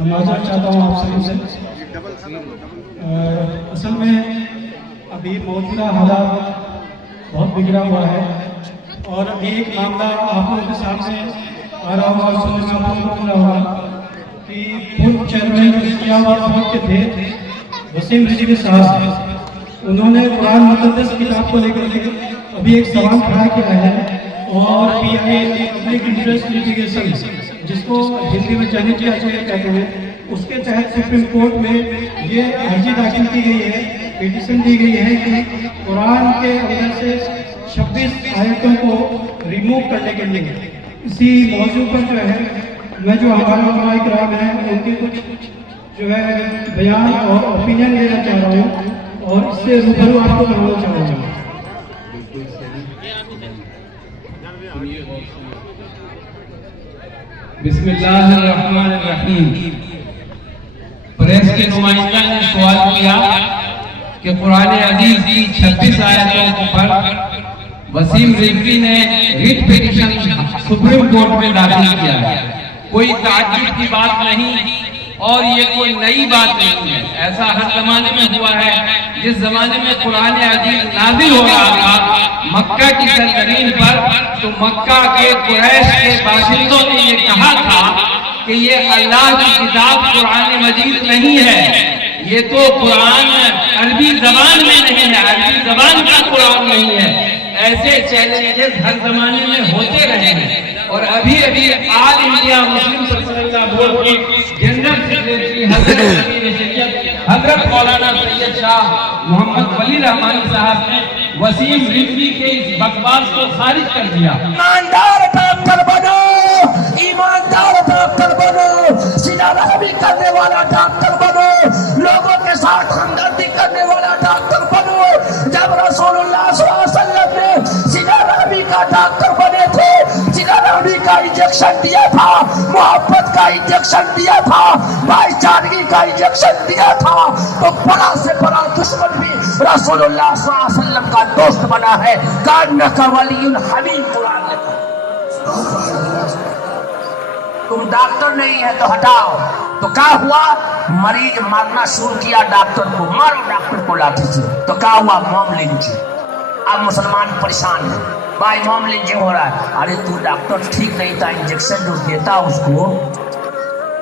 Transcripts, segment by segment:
معذرت چاہتا ہوں آپ سب سے. اصل میں ابھی موجودہ حالات بہت بگڑا ہوا ہے اور ابھی ایک معاملہ آپ لوگوں کے سامنے آ رہا ہوگا اور سننے میں آپ لوگوں کو ملا ہوگا کہ پورو چیئرمین اسلام آباد بورڈ کے تھے وسیم رضوی صاحب، انہوں نے قرآن مقدس کتاب کو لے کر ابھی ایک سوال کھڑا کیا ہے اور PI پبلک انٹرسٹ لیٹیگیشن جس کو ہندی میں جنہی کہتے ہیں، اس کے تحت سپریم کورٹ میں یہ عرضی داخل کی گئی ہے، پیٹیشن دی گئی ہے کہ قرآن کے اندر سے 26 آیتوں کو ریموو کرنے کے لیے. اسی موضوع پر جو ہے میں جو ہمارے علماء کرام ہیں ان کے کچھ جو ہے بیان اور اوپینین لینا چاہ رہا ہوں اور اس سے روبرو آپ کو بنانا چاہ رہا ہوں. بسم اللہ الرحمن الرحیم. پریس کے نمائندہ نے سوال کیا کہ قرآن عزیز کی 26 آیتوں پر وسیم رضوی نے ریٹ پیٹیشن سپریم کورٹ میں داخل کیا ہے. کوئی تعجب کی بات نہیں اور یہ کوئی نئی بات نہیں ہے. ایسا ہر زمانے میں ہوا ہے. جس زمانے میں قرآن عزیز نازل ہو رہا تھا مکہ کی سرزمین پر، تو مکہ کے قریش کے باشندوں نے یہ کہا تھا کہ یہ اللہ کی کتاب قرآن مجید نہیں ہے، یہ تو قرآن عربی زبان میں نہیں ہے، عربی زبان کا قرآن نہیں ہے. ایسے چیلنجز ہر زمانے میں ہوتے رہے ہیں. اور ابھی آل انڈیا مسلم سلسلہ بورڈ کی جنرل سیکریٹری حضرت مولانا سید شاہ محمد ولی رحمانی صاحب نے وسیم رضوی کے اس بکواس کو خارج کر دیا. ایماندار ڈاکٹر بنو، ایماندار ڈاکٹر بنو، سیدھا روی کرنے والا ڈاکٹر بنو، لوگوں کے ساتھ ہمدردی کرنے والا ڈاکٹر بنو. جب رسول اللہ صلی اللہ علیہ وسلم نے سیدھا روی کا ڈاکٹر بنے تھے، سیدھا روی کا انجیکشن دیا تھا، محبت کا انجیکشن دیا تھا، بھائی چارگی کا انجیکشن دیا تھا، تو بڑا سے بڑا دشمن بھی رسول اللہ صلی اللہ علیہ وسلم کا دوست بنا ہے. کان کا ولی الحمیم قرآن نے. تم ڈاکٹر نہیں ہے تو ہٹاؤ. تو کیا ہوا؟ مریض مارنا شروع کیا ڈاکٹر کو، مارو ڈاکٹر کو لاٹھی سے. تو کیا ہوا؟ موم لنچ. اب مسلمان پریشان ہے، بھائی موم لنچ ہو رہا ہے. ارے تو ڈاکٹر ٹھیک نہیں تھا، انجیکشن جو دیتا اس کو،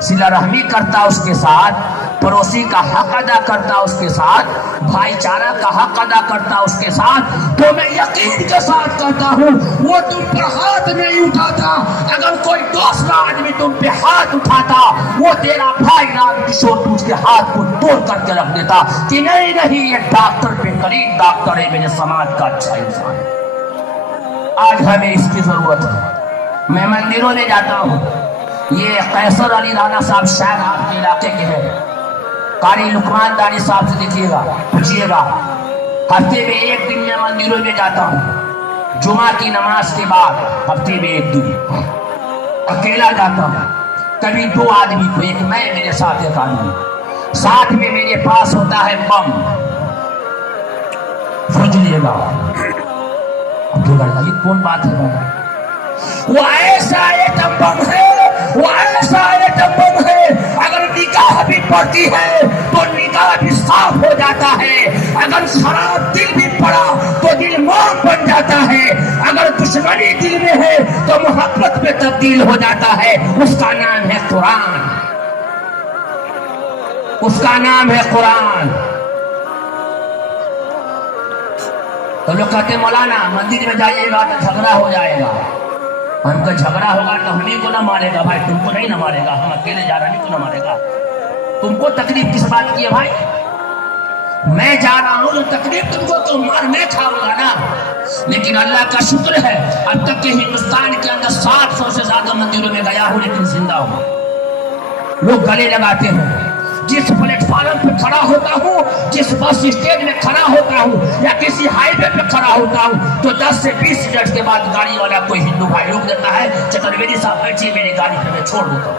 صلہ رحمی کرتا اس کے ساتھ، پڑوسی کا حق ادا کرتا اس کے ساتھ، بھائی چارہ کا حق ادا کرتا اس کے ساتھ، تو میں یقین کے ساتھ کہتا ہوں وہ تم پر ہاتھ نہیں اٹھاتا. اگر کوئی دوسرا آدمی تم پہ ہاتھ اٹھاتا، وہ تیرا بھائی نام کشور تجھ کے ہاتھ کو توڑ کر کے رکھ دیتا کہ نہیں یہ ڈاکٹر بہترین ڈاکٹر ہے، میرے سماج کا اچھا انسان ہے. آج ہمیں اس کی ضرورت ہے. میں مندروں میں جاتا ہوں. یہ قیصر علی رانا صاحب شاید آپ کے علاقے کے ہیں. قاری لقمان دانی صاحب سے دیکھیے گا، پوچھیے گا. ہفتے میں ایک دن میں مندروں میں جاتا ہوں، جمعہ کی نماز کے بعد ہفتے میں ایک دن اکیلا جاتا ہوں. کبھی 2 آدمی کو، ایک میں، میرے ساتھ ایک آدمی. ساتھ میں میرے پاس ہوتا ہے بم. سوچ لیے گا یہ کون بات ہے؟ وہ ایسا ایٹم بم ہے، وہ ایسا ایٹم بم ہے، اگر نگاہ بھی پڑتی ہے تو نگاہ بھی صاف ہو جاتا ہے. اگر خراب دل بھی پڑا تو دل موم بن جاتا ہے. اگر دشمنی دل میں ہے تو محبت میں تبدیل ہو جاتا ہے. اس کا نام ہے قرآن، اس کا نام ہے قرآن. تو لوگ کہتے ہیں مولانا مندر میں جائیے گا تو جھگڑا ہو جائے گا. ہم کا جھگڑا ہوگا تو ہمیں کو نہ مارے گا بھائی، تم کو نہیں نہ مارے گا. ہم اکیلے جا رہے ہیں کو نہ مارے گا. تم کو تکلیف کس بات کی ہے بھائی؟ میں جا رہا ہوں تو تکلیف تم کو تو مار میں کھاؤں گا نا. لیکن اللہ کا شکر ہے اب تک کہ ہندوستان کے اندر 700 سے زیادہ مندروں میں گیا ہوں لیکن زندہ ہوں. لوگ گلے لگاتے ہیں. جس پلیٹ فارم پہ کھڑا ہوتا ہوں، جس بس اسٹینڈ میں کھڑا ہوتا ہوں یا کسی ہائی وے پہ کھڑا ہوتا ہوں تو 10 سے 20 منٹ کے بعد گاڑی والا کوئی ہندو بھائی روک دیتا ہے، چترویدی صاحب بیٹھیے میری گاڑی پہ میں چھوڑ دیتا ہوں.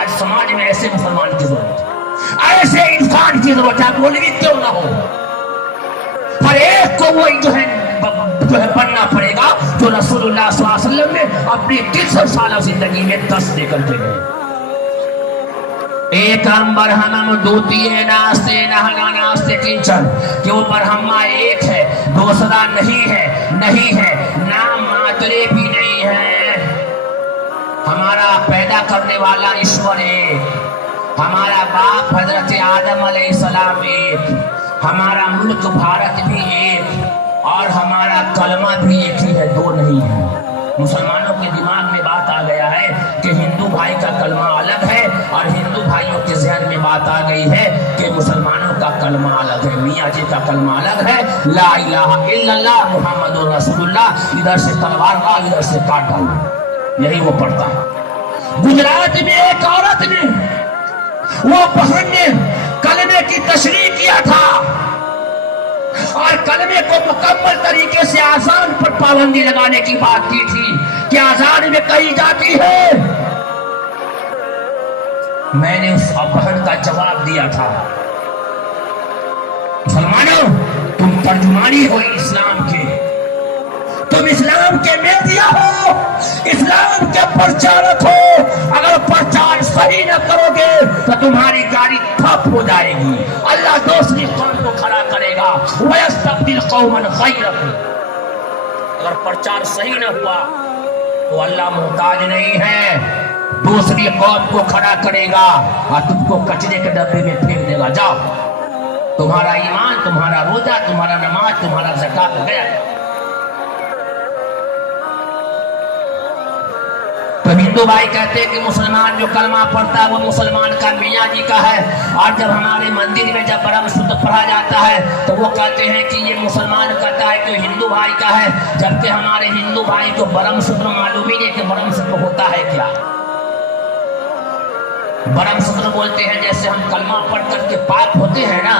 آج سماج میں ایسے مسلمان کی ضرورت ہے، ایسے انسان کی ضرورت ہے. مولوی کیوں نہ ہو، ہر ایک کو وہ جو ہے بننا پڑے گا جو رسول اللہ صلی اللہ علیہ وسلم نے اپنی 300 سالہ زندگی میں 10 دے کر کے گئے. एकम ब्रह्मम द्वितीय नास्ते नहना नास्ते किंचन, कि वो ब्रह्मा एक है, दूसरा नहीं है, नाम मात्रे भी नहीं है। हमारा पैदा करने वाला ईश्वर एक, हमारा बाप हजरत आदम अलैहिस्सलाम एक, हमारा मुल्क भारत भी एक, और हमारा कलमा भी एक ही है, दो नहीं है। मुसलमानों के दिमाग में बात आ गया है कि हिंदू भाई का कलमा अलग है, और हिंदू भाइयों के ज़हन में बात आ गई है कि मुसलमानों का कलमा अलग है, मियाँ जी का कलमा अलग है, ला इलाहा इल्लल्लाह मुहम्मदुर रसूलुल्लाह, इधर से तलवार ला, इधर से काट डालो, यही वो पढ़ता है। गुजरात में एक औरत ने, वो बहन ने कलमे की तशरीह किया था, और कलमे को मुकम्मल तरीके से आजान पर पाबंदी लगाने की बात की थी कि आजान में कही जाती है। मैंने उस बहन का जवाब दिया था, मुसलमानों तुम तर्जुमानी हो इस्लाम के, तुम इस्लाम के मीडिया हो, इस्लाम के प्रचारक हो, अगर प्रचार सही न करोगे तो तुम्हारी गाड़ी ठप हो जाएगी, अल्लाह दूसरी कौम को खड़ा करेगा, वयस्तब्दिल कौमन गैरकुम। अगर प्रचार सही न हुआ तो अल्लाह मोहताज नहीं है, दूसरी कौम को खड़ा करेगा और तुमको कचरे के डब्बे में फेंक देगा। जाओ, तुम्हारा ईमान, तुम्हारा रोजा, तुम्हारा नमाज, तुम्हारा ज़कात गया। तो हिंदू भाई कहते हैं कि मुसलमान जो कलमा पढ़ता है वो मुसलमान का मियाँ जी का है, और जब हमारे मंदिर में जब ब्रह्म सूत्र पढ़ा जाता है तो वो कहते हैं कि ये मुसलमान कहता है कि हिंदू भाई का है, जबकि हमारे हिंदू भाई को ब्रह्म सूत्र मालूम ही नहीं कि ब्रह्म सूत्र होता है क्या। ब्रह्म सूत्र बोलते हैं जैसे हम कलमा पढ़ करके पाक होते हैं ना,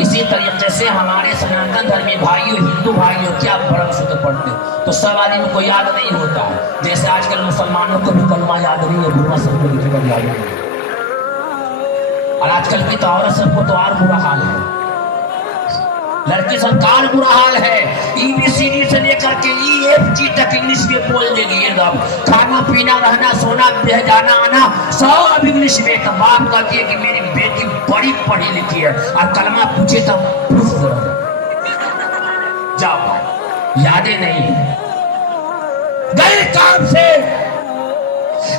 इसी तरीके से हमारे सनातन धर्मी भाइयों, हिंदू भाइयों क्या ब्रह्म सूत्र पढ़ते, तो सब आदमी को याद नहीं होता। जैसे आजकल मुसलमानों को भी कलमा याद नहीं है, बुरा सबको लिखकर याद नहीं है, और आजकल की तो औरत सबको तो और बुरा हाल है, लड़की सरकार बुरा हाल है, EBCD से लेकर के EFG तक इंग्लिश में बोल देगी एकदम, खाना पीना रहना सोना बह जाना आना सब इंग्लिश में। तो बाप कहती है कि मेरी बेटी बड़ी पढ़ी लिखी है, और कलमा पूछे तब प्रूफ करो, जाओ, यादें नहीं गए काम से।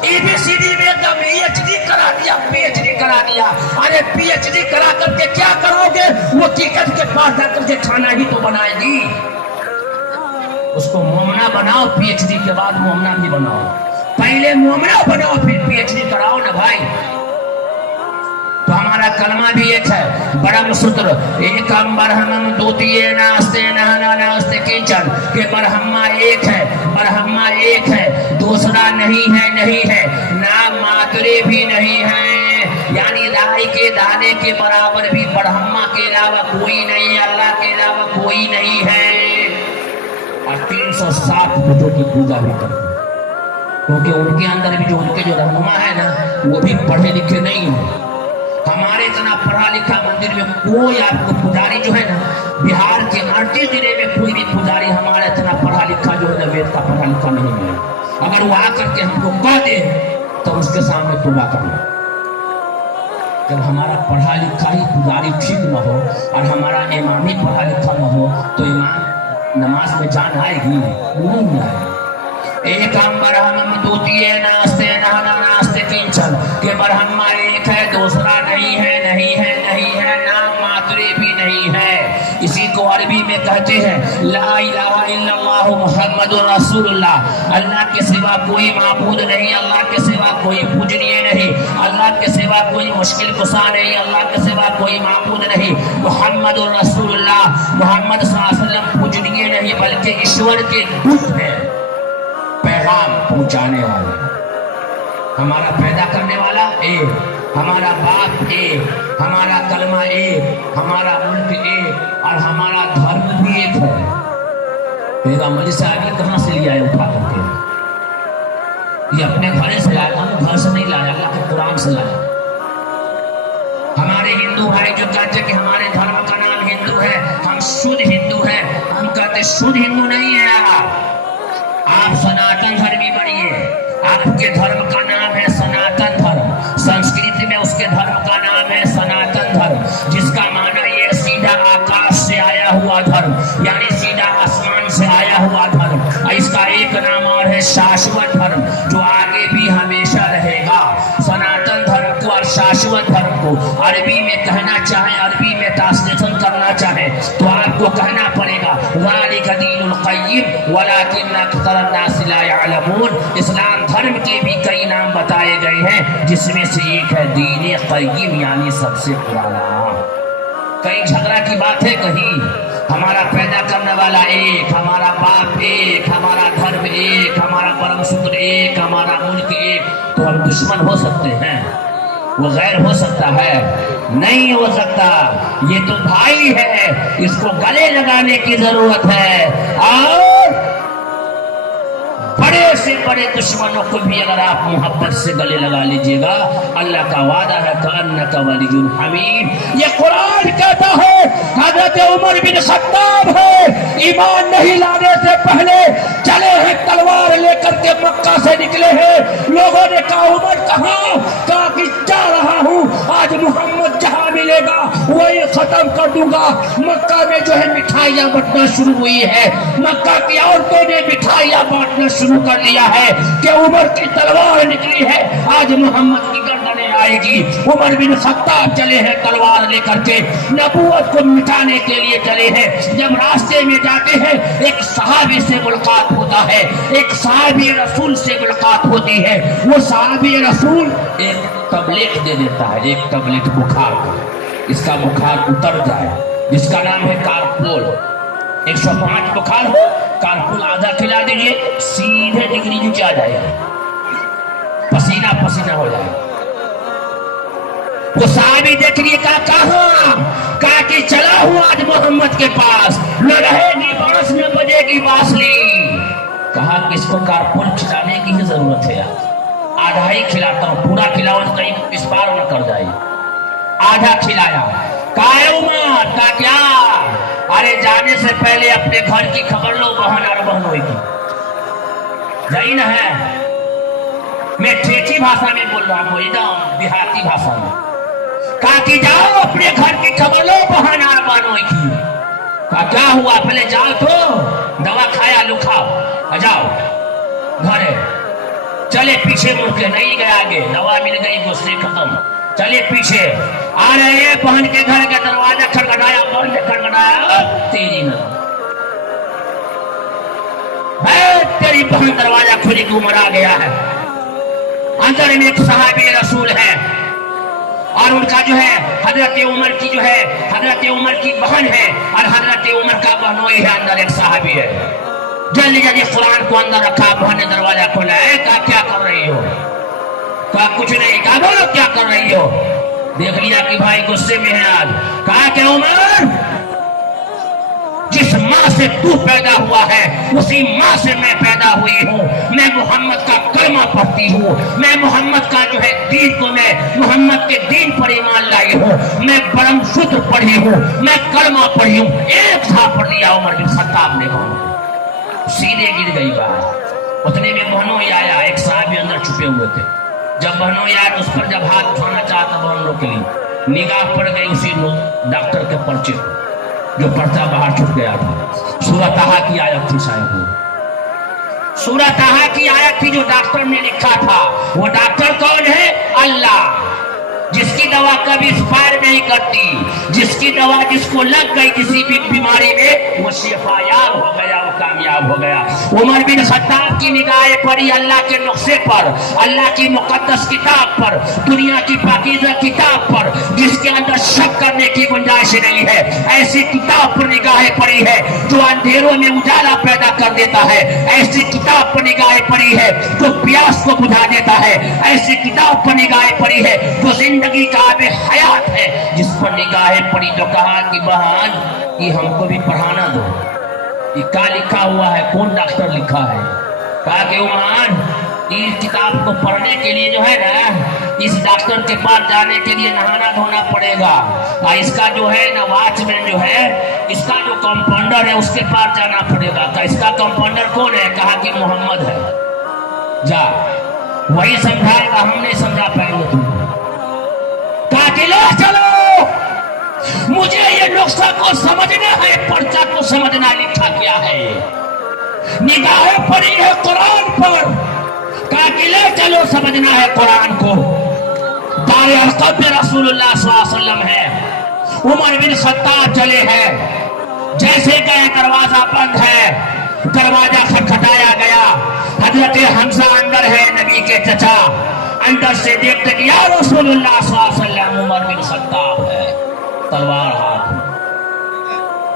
EBCD में एकदम PhD करा दिया, PhD करा दिया, अरे PhD करा करके क्या करोगे, वो टिकट के पास जाकर के खाना ही तो बनाएगी, उसको मोमना बनाओ, PhD के बाद मोमना भी बनाओ, पहले मोमना बनाओ फिर PhD कराओ ना भाई। तो हमारा कलमा भी एक है, ब्रह्म सूत्र एकम ब्रह्मम द्वितीय नास्ते नहना नास्ते किंचन, के ब्रह्मा एक है, ब्रह्मा एक है, दूसरा नहीं है, नाम मात्रे भी नहीं है, यानी राई के दाने के बराबर भी ब्रह्मा के अलावा कोई नहीं, अल्लाह के अलावा कोई नहीं है। और 360 बुतों की पूजा भी करते हैं, क्योंकि उनके अंदर भी जो उनके जो रहनुमा है ना, वो भी पढ़े लिखे नहीं है। हमारे इतना पढ़ा लिखा मंदिर में कोई आपको पुजारी जो है ना, बिहार के 38 जिले में कोई भी पुजारी हमारा इतना पढ़ा लिखा जो है ना, वेद का पढ़ा लिखा नहीं है। अगर वो आकर के हमको कह दे तो उसके सामने तौबा करना। जब हमारा पढ़ा लिखा ही पुजारी ठीक न हो और हमारा इमाम ही पढ़ा लिखा न हो तो इमाम नमाज में जान आएगी नहीं आएगी। एक ब्रह्म द्वितीय नास्ते नहना नास्ते किंचन, के ब्रह्मा एक है, दूसरा नहीं है, नाम मात्रे भी नहीं है। इसी को अरबी में कहते हैं ला इलाहा इल्लल्लाह मुहम्मदुर रसूलुल्लाह, अल्लाह के सिवा कोई माबूद नहीं, अल्लाह के सिवा कोई पूजनीय नहीं, अल्लाह के सिवा कोई मुश्किल कुशा नहीं, अल्लाह के सिवा कोई माबूद नहीं, मुहम्मदुर रसूलुल्लाह, मोहम्मद सल्लल्लाहु अलैहि वसल्लम पूजनीय नहीं बल्कि ईश्वर के दूत हैं, पैगाम पहुंचाने वाले। हमारा पैदा करने वाला एक, हमारा बाप एक, हमारा कलमा एक, हमारा मुल्क एक, और हमारा धर्म भी एक है। पैगंबर साहब कहाँ से लिया है उठा करके? ये अपने घर से लाया, हम घर से नहीं लाया, अल्लाह के कुरान से लाया। हमारे हिंदू भाई जो कहते कि हमारे धर्म का नाम हिंदू है, हम शुद्ध हिंदू है, हम कहते शुद्ध हिंदू नहीं है आप सनातन धर्मी बनिए। आपके धर्म का नाम है सनातन धर्म, संस्कृति में उसके धर्म शाश्वत धर्म को अरबी में कहना चाहें, अरबी में ट्रांसलेशन करना चाहें तो आपको कहना पड़ेगा ज़ालिका दीनुल क़य्यिम वलाकिन अक्सर अन्नास ला यअलमून। इस्लाम धर्म के भी कई नाम बताए गए हैं, जिसमें से एक है दीन क़य्यिम, यानी सबसे पुराना। कहीं झगड़ा की बात है? कहीं हमारा पैदा करने वाला एक, हमारा बाप एक, हमारा धर्म एक, हमारा परम सूत्र एक, हमारा मुल्क एक, तो हम दुश्मन हो सकते हैं? वो गैर हो सकता है? नहीं हो सकता। ये तो भाई है, इसको गले लगाने की जरूरत है। और बड़े से बड़े दुश्मनों को भी अगर आप मोहब्बत से गले लगा लीजिएगा, अल्लाह का वादा है कअन्नका वलियुन हमीद। ये कुरान कहता है हजरत उमर बिन खत्ताब है, ईमान नहीं लाने से पहले चले हैं तलवार लेकर के मक्का से निकले हैं। लोगों ने कहा उमर कहाँ? कहा कि जा रहा हूँ, आज मोहम्मद जहाँ मिलेगा वही खत्म कर दूंगा। मक्का में जो है मिठाइयाँ बंटना शुरू हुई है, मक्का की औरतों ने मिठाइयाँ बांटना शुरू कर लिया है कि उमर की तलवार निकली है, आज मोहम्मद की गर्दनें आएगी। उमर बिन खत्ताब चले हैं तलवार लेकर के, नबूवत को मिटाने के लिए चले हैं। जब रास्ते में जाते हैं एक सहाबी से मुलाकात होता है, एक सहाबी रसूल से मुलाकात होती है। वो सहाबी रसूल एक टैबलेट दे देता है, एक टैबलेट बुखार का, इसका बुखार उतर जाए, जिसका नाम है कारपोल। 105 बुखार हो, कारपोल आधा खिला दीजिए, सीधे डिग्री नीचे आ जाएगा, पसीना पसीना हो जाएगा। वो साहबी देख लिए कहा कि चला हूं आज मोहम्मद के पास, न रहेगी बांस न बजेगी बांसुरी। कहा कि इसको कारपोल खिलाने की ही जरूरत है, आधा ही खिलाता हूं, पूरा खिलाओ तो कहीं विस्फार न कर जाए। आधा खिलाया। कहा उमर का क्या? अरे जाने से पहले अपने घर की खबर लो, बहन और बहनों की। यही ना है, मैं ठेठी भाषा में बोल रहा हूँ, एकदम देहाती भाषा में। कहा कि जाओ अपने घर की खबर लो, बहन और बहनों की। कहा क्या हुआ? पहले जाओ तो दवा खाया, लो खाओ, जाओ घर है। चले पीछे मुड़ के, नहीं गए आगे, दवा मिल गई, गुस्से खत्म। चले पीछे आ रहे, बहन के घर का दरवाजा खड़खड़ाया, बहन ने खड़खड़ाया, तेरी न तेरी बहन दरवाजा खुली, तू मरा गया है। अंदर में एक सहाबी रसूल है और उनका जो है हजरत उमर की जो है हजरत उमर की बहन है और हजरत उमर का बहनोई है। अंदर एक सहाबी है, जल्दी जल्दी कुरान को अंदर रखा, बहन ने दरवाजा खोला है। कहा क्या कर रही हो? कहा कुछ नहीं। कहा बोलो क्या कर रही हो? देख लिया कि भाई गुस्से में है आज। कहा कि उमर, जिस माँ से तू पैदा हुआ है उसी माँ से मैं पैदा हुई हूँ। मैं मोहम्मद का कलमा पढ़ती हूँ, मैं मोहम्मद का जो है दीन को, मैं मोहम्मद के दीन पर ईमान लाई हूँ, मैं परम सूत्र पढ़ी हूँ, मैं कलमा पढ़ी हूँ। एक था पढ़ लिया उमर बिन खत्ताब ने, सीधे गिर गई बात। उतने में बहनों आया, एक साहब अंदर छुपे हुए थे। जब बहनों आया तो उस पर जब हाथ उठाना चाहता बहन लोग के लिए, निगाह पड़ गई उसी डॉक्टर के पर्चे पर, जो पर्चा बाहर छुप गया था। सूरह ताहा की आयत थी, शायद वो सूरह ताहा की आयत थी जो डॉक्टर ने लिखा था। वो डॉक्टर कौन है? अल्लाह, जिसकी दवा कभी एक्सपायर नहीं करती, जिसकी दवा जिसको लग गई किसी भी बीमारी में वो शिफायाब हो गया, वो कामयाब हो गया। उमर बिन खत्ताब की निगाहें पड़ी अल्लाह के नुस्खे पर, अल्लाह की मुकद्दस किताब पर, दुनिया की पाकीज़ा किताब पर, जिसके अंदर शक करने की गुंजाइश नहीं है। ऐसी किताब पर निगाहें पड़ी है जो अंधेरों में उजाला पैदा कर देता है। ऐसी किताब पर निगाहें पड़ी है जो प्यास को बुझा देता है। ऐसी किताब पर निगाहें पड़ी है जो जिंदगी का आबे हयात है। जिस पर निगाहें पड़ी तो कहा कि बहन ये हमको भी पढ़ाना दो, ये क्या लिखा हुआ है, कौन डॉक्टर लिखा है? कहा कि उमर, इस किताब को पढ़ने के लिए जो है ना, इस डॉक्टर के पास जाने के लिए नहाना धोना पड़ेगा। और इसका जो है ना वॉचमैन जो है, इसका जो कंपाउंडर है उसके पास जाना पड़ेगा। तो इसका कंपाउंडर कौन है? कहा कि मोहम्मद है, जा वही समझाएगा, हम नहीं समझा पाएंगे तुमको। कहा कि लो चलो, मुझे ये नुस्खा को समझना है, पर्चा को समझना, लिखा क्या है। निगाहें पड़ी है कुरान पर, कहा कि ले चलो समझना है कुरान को। हमारे अलकब में रसूलुल्लाह सल्लल्लाहु अलैहि वसल्लम है। उमर बिन खत्ताब चले हैं, जैसे गए दरवाजा बंद है, दरवाजा खटखटाया गया। हजरत हमजा अंदर है, नबी के चचा अंदर से देखते कि या रसूलुल्लाह सल्लल्लाहु अलैहि वसल्लम, उमर बिन खत्ताब है, तलवार हाथ।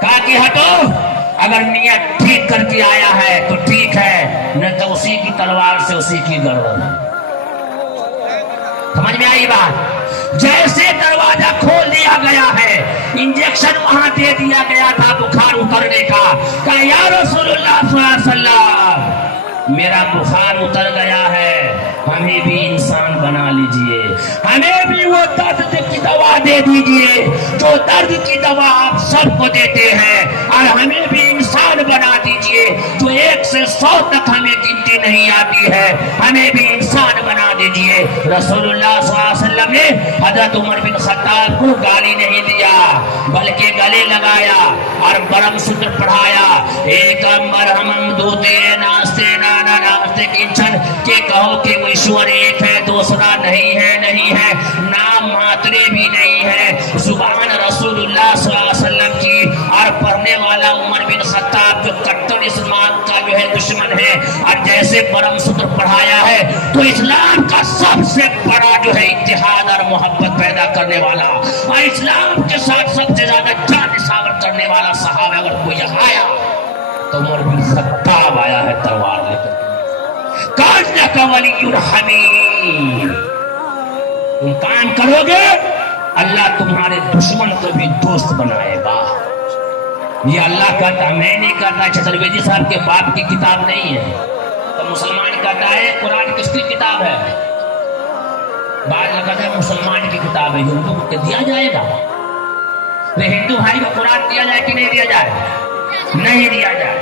कहा कि हटो, अगर नियत ठीक करके आया है तो ठीक है, न तो उसी की तलवार से उसी की गर्दन। समझ में आई बात? जैसे दरवाजा खोल दिया गया है, इंजेक्शन वहां दे दिया गया था बुखार उतरने का। कहा या रसूलुल्लाह सल्लल्लाहु अलैहि वसल्लम, मेरा बुखार उतर गया है, हमें भी इंसान बना लीजिए, हमें भी वो दर्द की दवा दे दीजिए जो दर्द की दवा आप सबको देते हैं, और हमें भी इंसान बना दीजिए जो 1 से 100 तक हमें गिनती नहीं आती है, हमें भी इंसान बना दीजिए। रसूलुल्लाह सल्लल्लाहु अलैहि वसल्लम ने हजरत उमर बिन खत्ताब को गाली नहीं दिया, बल्कि गले लगाया और बरम सूत्र पढ़ाया। एक मरहम दूते नास्ते नाना नास्ते किंचन के कहो कि वो ईश्वर एक है, दूसरा नहीं है, नहीं है, नाम मात्रे भी नहीं है, जुबान रसूलुल्लाह सल्लल्लाहु अलैहि वसल्लम की। और पढ़ने वाला उमर बिन खत्ताब जो कट्टर इस्लाम का जो है दुश्मन है, और जैसे परम सूत्र पढ़ाया है तो इस्लाम का सबसे बड़ा जो है इत्तेहाद और मोहब्बत पैदा करने वाला, और इस्लाम के साथ सबसे ज्यादा जान निशावर करने वाला सहाबा अगर कोई आया तो उमर बिन खत्ताब आया है तलवार लेकर। काज़ का वलीयुल हमीद, तुम काम करोगे अल्लाह तुम्हारे दुश्मन को भी दोस्त बनाएगा। ये अल्लाह कहता, मैं नहीं कहता। चतुर्वेदी साहब के बाप की किताब नहीं है, तो मुसलमान कहता है कुरान किसकी किताब है? बाद में कहता है मुसलमान की किताब है, हिंदू को दिया जाएगा। तो हिंदू भाई को कुरान दिया जाए कि नहीं दिया जाए? नहीं दिया जाए।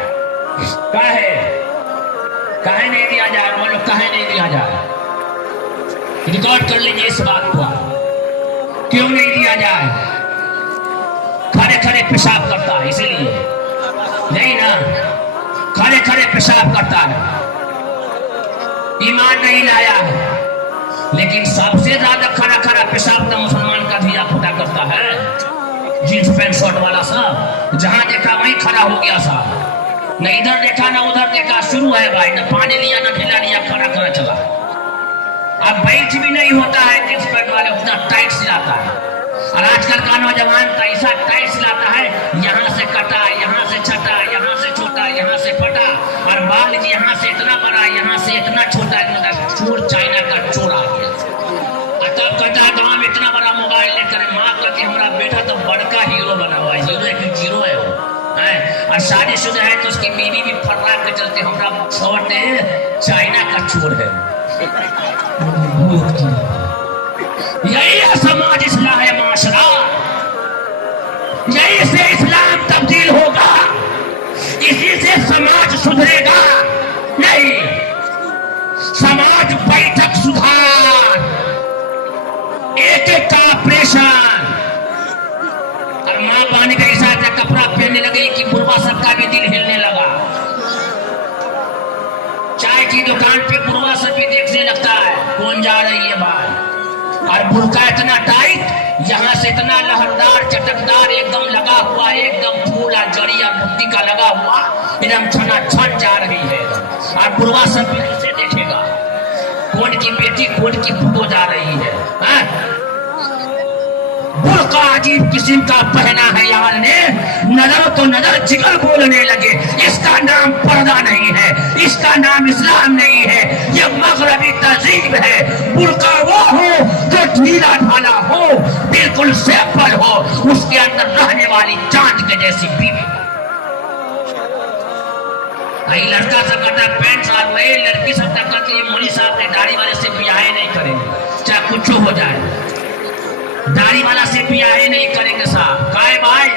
काहे नहीं दिया जाए? बोलो काहे नहीं दिया जाए? रिकॉर्ड कर लीजिए इस बात को, क्यों नहीं दिया जाए? खड़े खड़े पेशाब करता है, इसीलिए नहीं ना, खड़े खड़े पेशाब करता है, ईमान नहीं लाया है। लेकिन सबसे ज्यादा खड़ा खड़ा पेशाब तो मुसलमान का धिया फुटा करता है, जींस पैंट शर्ट वाला साहब, जहां देखा वहीं खड़ा हो गया साहब, न इधर देखा ना उधर देखा, शुरू है भाई, न पानी लिया न ढिला लिया, खड़ा खड़ा चला। अब बेल्ट भी नहीं होता है जींस पैंट वाले, उतना टाइट सिलाता है। और आजकल का नौजवान तो ऐसा टाइट सिलाता है, यहाँ से कटा, यहाँ से छटा, यहाँ से छोटा, यहाँ से फटा, और बाल यहाँ से इतना बड़ा, यहाँ से इतना छोटा, चोर चाइना का चोर आ गया। तब कहता गाँव में इतना बड़ा मोबाइल लेकर, माँ कहती हमारा बेटा तो बड़का हीरो बना हुआ है, हीरो एक जीरो है वो, और शादीशुदा है तो उसकी बीवी भी फर्रा के चलते, हमारा छोटे चाइना का चोर है। यही है समाज, इस्लाह है माशरा, यही से इस्लाम तब्दील होगा, इसी से समाज सुधरेगा। नहीं, समाज बैठक सुधार, एक एक का ऑपरेशन। और माँ पानी का ऐसा कपड़ा पहनने लगे कि बुढ़वा सबका भी दिल हिलने लगा। चाय की दुकान पे बुढ़वा सब भी देखने लगता है कौन जा रही है बाहर, और बुर्का इतना टाइट, यहाँ से इतना लहरदार चटकदार एकदम लगा हुआ, एकदम फूल और जड़ी और बुट्टी का लगा हुआ, एकदम छना छन जा रही है। और बुढ़वा सब भी ऐसे देखेगा कौन की बेटी कौन की फूटो जा रही है। बुर्का अजीब किस्म का पहना है यार ने, नजर तो नजर जिगर बोलने लगे। इसका नाम पर्दा नहीं है, इसका नाम इस्लाम नहीं है, ये मगरबी तहजीब है। बुर्का वो हो जो ढीला ढाला हो, बिल्कुल सिंपल हो, उसके अंदर रहने वाली चांद के जैसी बीवी। लड़का सब कहता पैंट साहब, वही लड़की सब तक कहती है मौली साहब ने दाढ़ी वाले से ब्याह नहीं करेंगे, चाहे कुछ हो जाए, दाढ़ी वाला से ब्याह नहीं करेंगे साहब। काय भाई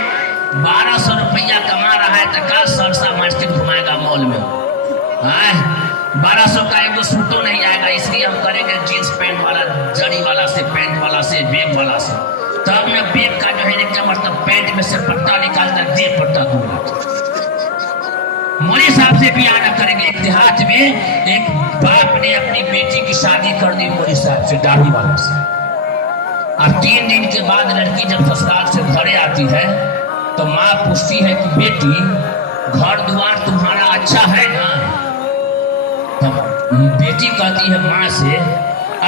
1200 रुपया कमा रहा है तो कल सरसा मार्केट घुमाएगा मॉल में, 1200 का एक दो सूटो नहीं आएगा, इसलिए हम करेंगे जींस पैंट वाला, जड़ी वाला से, पैंट वाला से, बैग वाला से। तब में बैग का जो है क्या मतलब, पैंट में से पट्टा निकालकर दे पट्टा दूंगा। मौली साहब से ब्याह न करेंगे। एक देहात में एक बाप ने अपनी बेटी की शादी कर दी मौली साहब से, दाढ़ी वाला से। अब 3 दिन के बाद लड़की जब ससुराल से घरे आती है तो माँ पूछती है कि बेटी घर द्वार तुम्हारा अच्छा है ना? तब बेटी कहती है माँ से,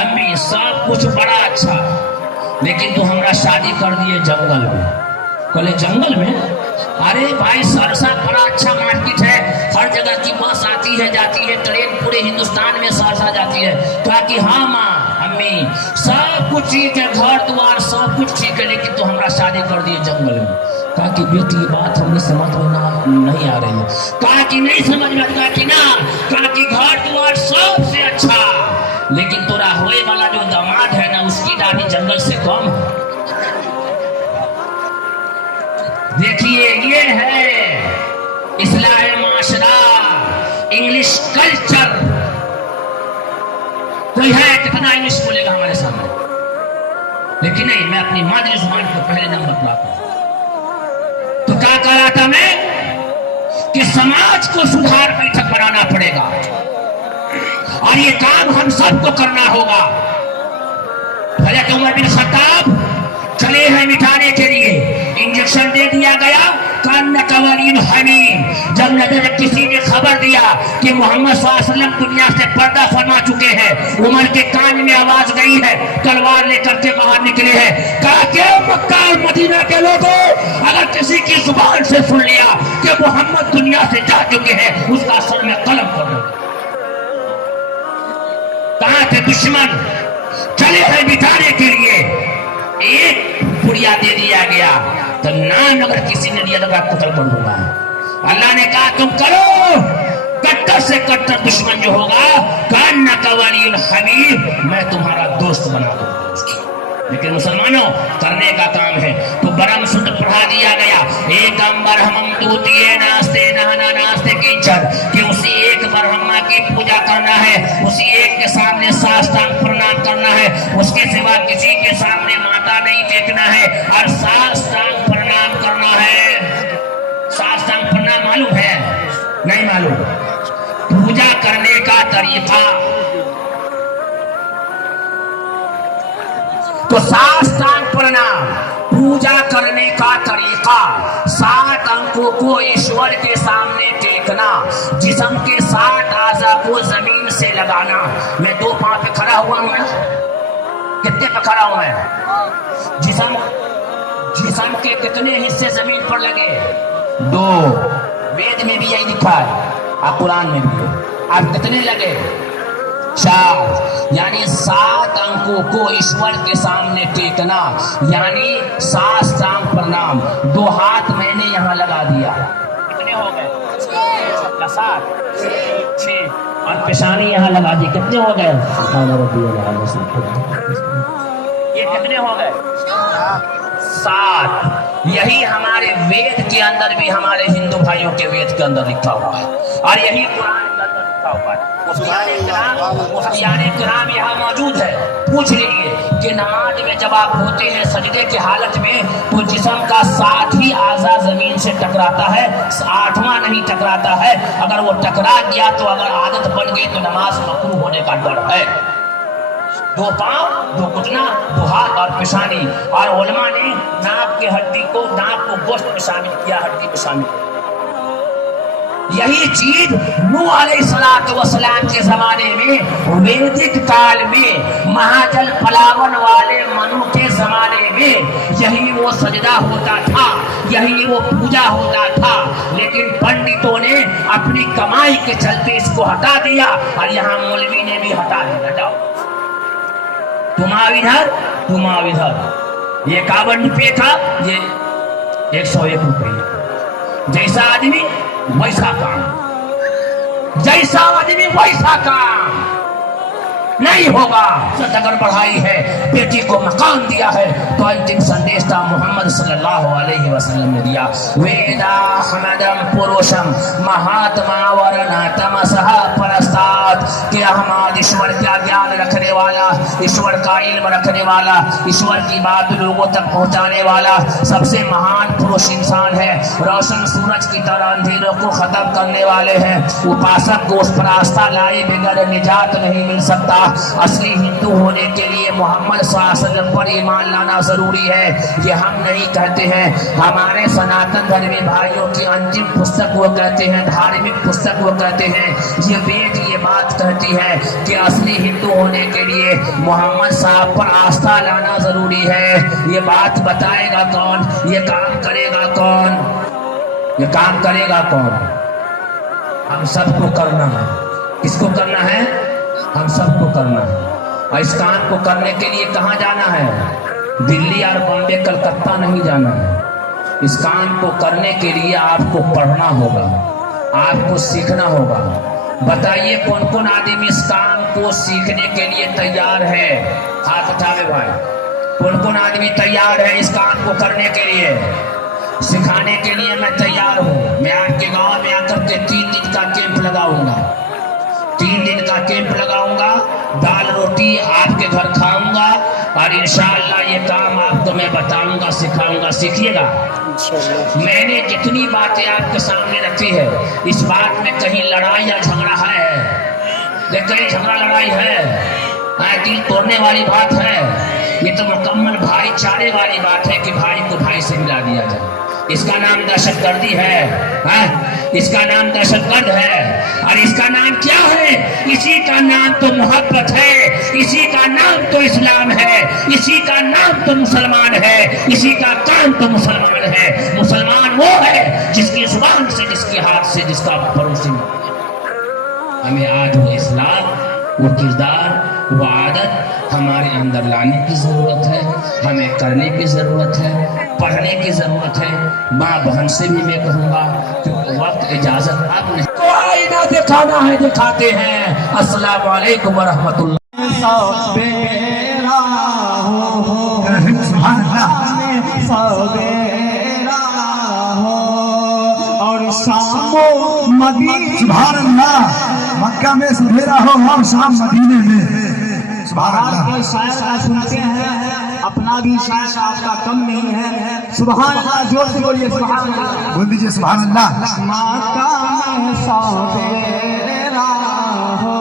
अम्मी सब कुछ बड़ा अच्छा, लेकिन तो हमरा शादी कर दिए जंगल में। कहले जंगल में? अरे भाई सरसा बड़ा अच्छा मार्केट है, हर जगह की बस आती है जाती है, ट्रेन पूरे हिंदुस्तान में सरसा जाती है। कहा कि हाँ माँ अम्मी सब कुछ ठीक है, घर द्वार सब कुछ ठीक है, लेकिन तो हमरा शादी कर दिए जंगल में। कहा कि बेटी बात हमें समझ में नहीं आ रही है। कहा कि नहीं समझ में? कहा कि ना, कहा कि घर द्वार सबसे अच्छा, लेकिन तोरा होए वाला जो दामाद है ना उसकी दाढ़ी जंगल से कम है। देखिए ये है इस्लाही माशरा, इंग्लिश कल्चर। कोई है कितना इंग्लिश बोलेगा हमारे सामने, लेकिन नहीं, मैं अपनी मादरी जुबान को पहले नंबर पर लाता हूं। तो क्या कह रहा था मैं कि समाज को सुधार बैठक बनाना पड़ेगा और ये काम हम सबको करना होगा। हज़रत उमर बिन खत्ताब चले हैं मिटाने के लिए, इंजेक्शन दे दिया गया, कान कवलीन हमीम। जब नजर किसी ने खबर दिया कि मोहम्मद सल्लल्लाहु अलैहि वसल्लम दुनिया से पर्दा फरमा चुके हैं, उमर के कान में आवाज गई है, तलवार लेकर के बाहर निकले हैं। कहा कि मक्का और मदीना के लोगों, अगर किसी की जुबान से सुन लिया कि मोहम्मद दुनिया से जा चुके हैं, उसका सर में कलम कर दो। कहां थे दुश्मन? चले हैं बिठाने के लिए, एक पुड़िया दे दिया गया तो नाम अगर किसी ने दिया तो मैं कत्ल कर दूंगा। अल्लाह ने कहा तुम करो, कट्टर से कट्टर दुश्मन जो होगा, कान्ना कवालियुल हमीद, मैं तुम्हारा दोस्त बना दूंगा। लेकिन मुसलमानों करने का काम है तो बरम सूत्र पढ़ा दिया गया, एक अंबर हम दूतिए नास्ते नहना नास्ते कीचड़, कि उसी एक ब्रह्मा की पूजा करना है, उसी एक के सामने साष्टांग प्रणाम करना है, उसके सिवा किसी के सामने माथा नहीं टेकना है और साष्टांग प्रणाम करना है। साष्टांग प्रणाम मालूम है? नहीं मालूम? पूजा करने का तरीका तो साष्टांग प्रणाम, पूजा करने का तरीका 7 अंकों को ईश्वर के सामने टेकना, जिस्म के 7 आज़ा को जमीन से लगाना। मैं 2 पांव पे खड़ा हुआ हूं, कितने पे खड़ा हूं मैं? जिस्म के कितने हिस्से जमीन पर लगे? 2। वेद में भी यही लिखा है और कुरान में भी। अब कितने लगे? 4। यानी 7 अंकों को ईश्वर के सामने टेकना, यानी साष्टांग प्रणाम। 2 हाथ मैंने यहाँ लगा दिया, कितने हो गए? 7, 6, और पेशानी यहाँ लगा दी, कितने हो गए? ये कितने हो गए? 7। यही हमारे वेद के अंदर भी, हमारे हिंदू भाइयों के वेद के अंदर लिखा हुआ है और यही कुरान के अंदर लिखा हुआ है। मुफ्तियाने किराम यहाँ मौजूद है, पूछ लीजिए कि नमाज में जब आप होते हैं सजदे की हालत में, तो जिस्म का 7 ही आज़ा जमीन से टकराता है, 8वां नहीं टकराता है। अगर वो टकरा गया तो अगर आदत बन गई तो नमाज मकरूह होने का डर है। 2 पांव, 2 घुटना, 2 हाथ और पेशानी। और उलमा ने नाक की हड्डी को, नाक को गोश्त में शामिल किया, हड्डी में शामिल किया। यही चीज नूह अलैहिस्सलाम के जमाने में, वैदिक काल में, महाजल पलावन वाले मनु के जमाने में यही वो सजदा होता था, यही वो पूजा होता था। लेकिन पंडितों ने अपनी कमाई के चलते इसको हटा दिया और यहाँ मौलवी ने भी हटा दिया। हटाओ, तुम आओ इधर, तुम आओ इधर। ये 51 रुपये का, ये 101 रुपये। जैसा आदमी वैसा काम, जैसा आदमी वैसा काम नहीं होगा। अगर बढ़ाई है, बेटी को मकान दिया है, तो अंतिम संदेश था मोहम्मद सल्लल्लाहु अलैहि वसल्लम ने दिया। वेदा हमदम पुरुषम महात्मा वरना तमसह परस्तात, कि अहमद ईश्वर का ज्ञान रखने वाला, ईश्वर का इल्म रखने वाला, ईश्वर की बात लोगों तक पहुंचाने वाला सबसे महान पुरुष इंसान है। रोशन सूरज की तरह अंधेरों को खत्म करने वाले हैं। उपासक को उस पर आस्था लाए बगैर निजात नहीं मिल सकता असली हिंदू होने के लिए मोहम्मद सल्लल्लाहु अलैहि वसल्लम पर ईमान लाना जरूरी है। ये हम नहीं कहते हैं, हमारे सनातन धर्मी भाइयों की अंतिम पुस्तक वो कहते हैं, धार्मिक पुस्तक वो कहते हैं, ये वेद ये बात कहती है कि असली हिंदू होने के लिए मोहम्मद साहब पर आस्था लाना जरूरी है। ये बात बताएगा कौन? ये काम करेगा कौन? ये काम करेगा कौन? हम सबको करना है। किसको करना है? हम सबको करना है। और इस काम को करने के लिए कहाँ जाना है? दिल्ली और बॉम्बे कलकत्ता नहीं जाना है। इस काम को करने के लिए आपको पढ़ना होगा, आपको सीखना होगा। बताइए कौन कौन आदमी इस काम को सीखने के लिए तैयार है? हाथ उठावे भाई। कौन कौन आदमी तैयार है इस काम को करने के लिए? सिखाने के लिए मैं तैयार हूँ। मैं आपके गांव में आकर के 3 दिन का कैंप लगाऊंगा। 3 दिन का कैंप लगाऊंगा, दाल रोटी आपके घर खाऊंगा और इंशाअल्लाह ये काम आपको मैं बताऊंगा, सिखाऊंगा। सीखिएगा। मैंने जितनी बातें आपके सामने रखी है, इस बात में कहीं लड़ाई या झगड़ा है? कहीं झगड़ा लड़ाई है? दिल तोड़ने वाली बात है? ये तो मुकम्मल भाईचारे वाली बात है कि भाई को भाई से मिला दिया जाए। इसका नाम दहशतगर्दी है, इसका नाम दहशतगर्द है। और इसका नाम क्या है? इसी का नाम तो मोहब्बत है, इसी का नाम तो इस्लाम है, इसी का नाम तो मुसलमान है, इसी का काम तो मुसलमान है। मुसलमान वो है जिसकी जुबान से, जिसकी हाथ से, जिसका पड़ोसी। हमें आज वो इस्लाम, वो किरदार, वो आदत हमारे अंदर लाने की जरूरत है। हमें करने की जरूरत है, पढ़ने की जरूरत है। माँ बहन से भी मैं कहूँगा कि वक्त इजाजत आप नहीं को आईना दिखाना है, दिखाते हैं। अस्सलाम वालेकुम व रहमतुल्लाह। और शामो मदीने, सुभान अल्लाह। मक्का में सवेरा हो और शाम मदीने में। सुभान अल्लाह। के शायर का सुनते हैं, अपना भी शायर आपका कम नहीं है। सुभान अल्लाह, जोर से बोलिए सुभान अल्लाह। बोल दीजिए सुभान अल्लाह। मक्का में सवेरा हो,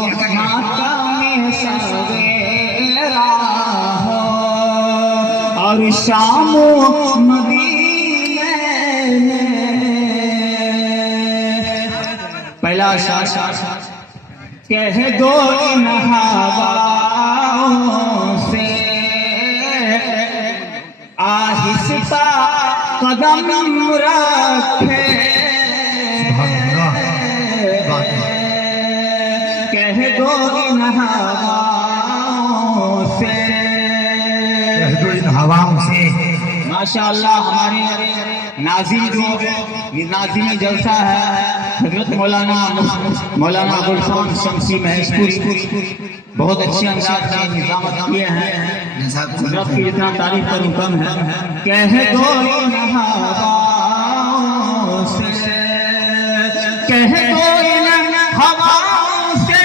मक्का में सवेरा हो और शामो मदीने में। पहला शायर कह दो इन हवाओं से आहिस्ता कदम रखे, कह दो इन हवाओं से, कह दो इन हवाओं से। माशाअल्लाह हमारे नाज़िम जो नाज़िम जलसा है हजरत मौलाना गुलशान शमसी महसूस बहुत अच्छे अंदाज से निजामत किए हैं। हजरत की जितना तारीफ करूं कम है। कह दो इन हवाओं से, कह दो इन हवाओं से,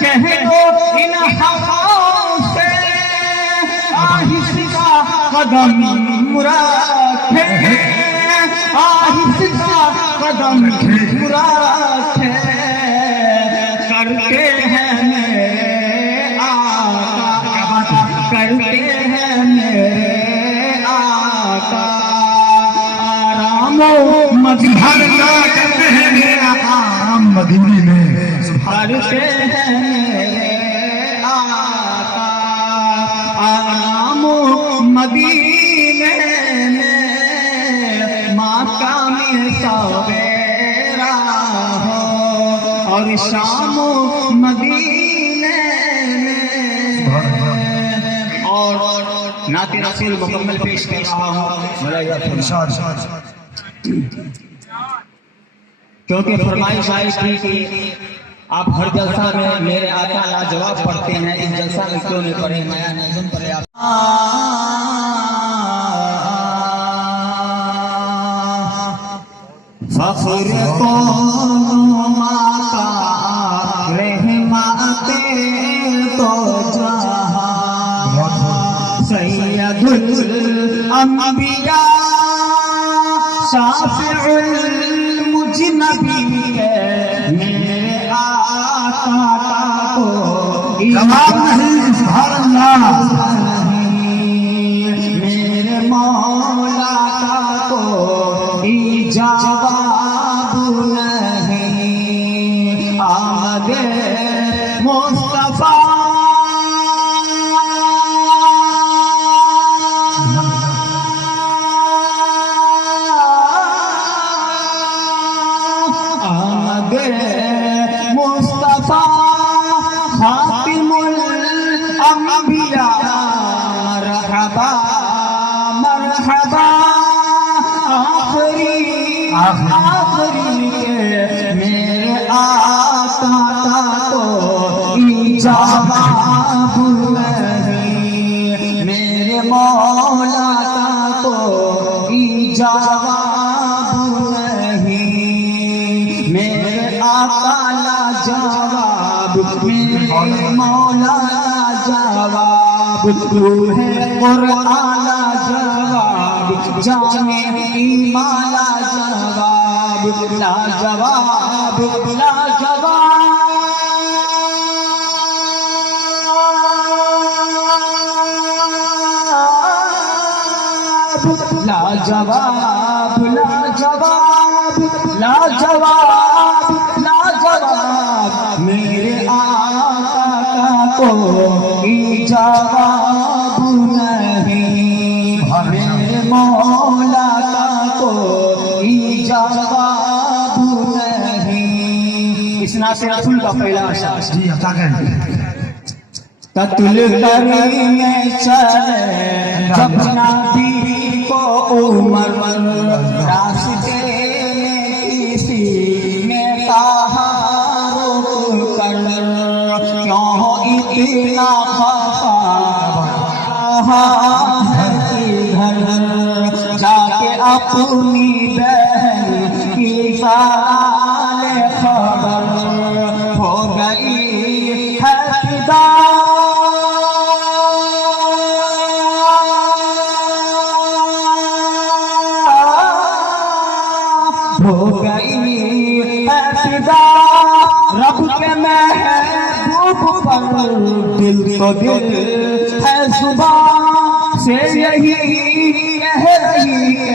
कह दो इन हवाओं से आहिस्ता कदम रखे, आहिस्ता कदम रखे, करते हैं मेरे आका, करते हैं मेरे आका आरामो मदीना, करते हैं मेरा आराम मदीने में। करते हैं मेरे आका आरामो मदीने में। मक्का में सवेरा हो और शामो मदीने में। और नाते रसूल मुकम्मल पेश कर रहा हूँ, क्योंकि फरमाइश आई थी कि आप हर जलसा में मेरे आका लाजवाब पढ़ते हैं, इस जलसा में क्यों नहीं पढ़े? नया नज़म पढ़े आप। फख्र को माता रहमते तो जहां الانبیاء شافع المجنبی کے میرے آقا کو جواب نہیں سبحان اللہ میرے مولا کا کوئی جواب نہیں آگے مصطفیٰ مصطفیٰ خاتم الانبیاء مرحبا مرحبا آخری کے میرے آقا کا کوئی جواب نہیں میرے مولا کا کوئی جواب نہیں میرے آقا لا جواب میرے مولا لا جواب تو ہے قرآن لا جواب جانے ایمان لا جواب لا جواب لا جواب لا جواب لا جواب لا جواب لا جواب میرے آقا کا کوئی جواب نہیں میرے مولا کا کوئی جواب نہیں اس نعت رسول کا پہلا اشعار جی عطا کریں قتل کرنے چلے جب نبی کو عمر راستے میں کسی نے کہا رک کر کیوں اتنا خفا ہے ادھر جا کے اپنی بہن کی سال خبر ہو گئی ہے فدا ہو گئی ہے فدا رب کے محبوب پر دل تو دل ہے صبح سے یہی کہہ رہی ہے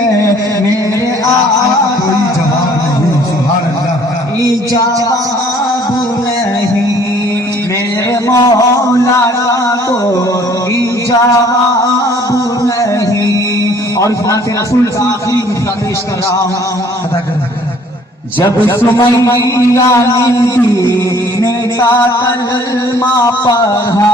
میرے آقا کوئی جواب نہیں سبحان اللہ کوئی جواب نہیں میرے مولا کا کوئی جواب نہیں اور نعت رسول کا آخری مصرع پیش کر رہا ہوں عطا کریں جب سمیہ نے کا کلمہ پڑھا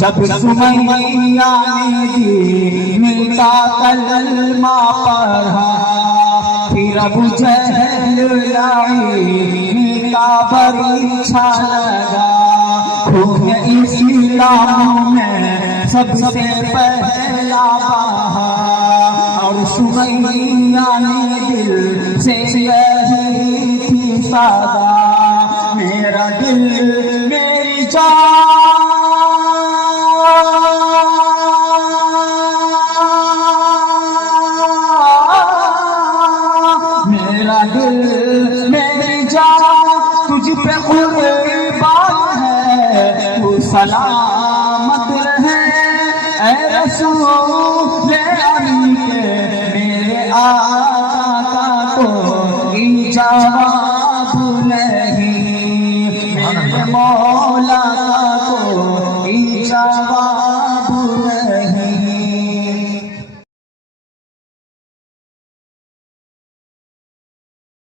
جب سمیہ نے کا کلمہ پڑھا پھر ابو جہل لعین کا پریچھا لگا خون اسلام میں سب سے پہلا بہا اور سمیہ نے دل سے یہی تھی سادہ میرا دل میری جان میرا دل میری جان تجھ پہ قربان ہے تو سلامت رہے اے رسول امین کے میرے آقا کا کوئی جواب نہیں میرے مولا